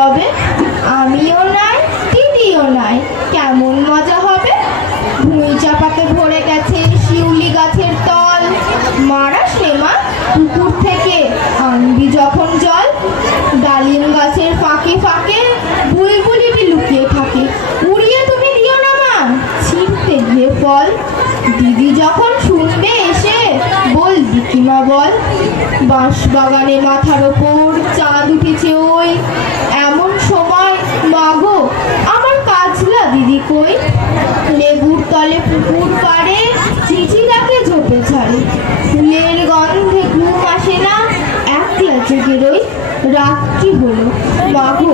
রবে, আমিও নাই দিদিও নাই, কেমন মজা হবে। ভুঁই চাপাতে ভরে গেছে শিউলি গাছের তল, মারাস নে মা পুকুর থেকে আনবি যখন জল। ডালিম গাছের ফাঁকে ফাঁকে বুলবুলিটি লুকিয়ে থাকে, উড়িয়ে তুমি দিও না মা ছিঁড়তে গিয়ে ফল। দিদি যখন শুনবে এসে বলবি কি মা বল। বাঁশ বাগানে মাথার ওপর চাঁদ উঠেছে ওই, এমন সময় মাগো আমার কাজলা দিদি কই। লেবুর তলে পুকুর পাড়ে চিচিটাকে ঝোপে ছাড়ে, ফুলের গন্ধে ঘুম আসে না, একলা জেগে রই। রাত্রি হলো, মাগো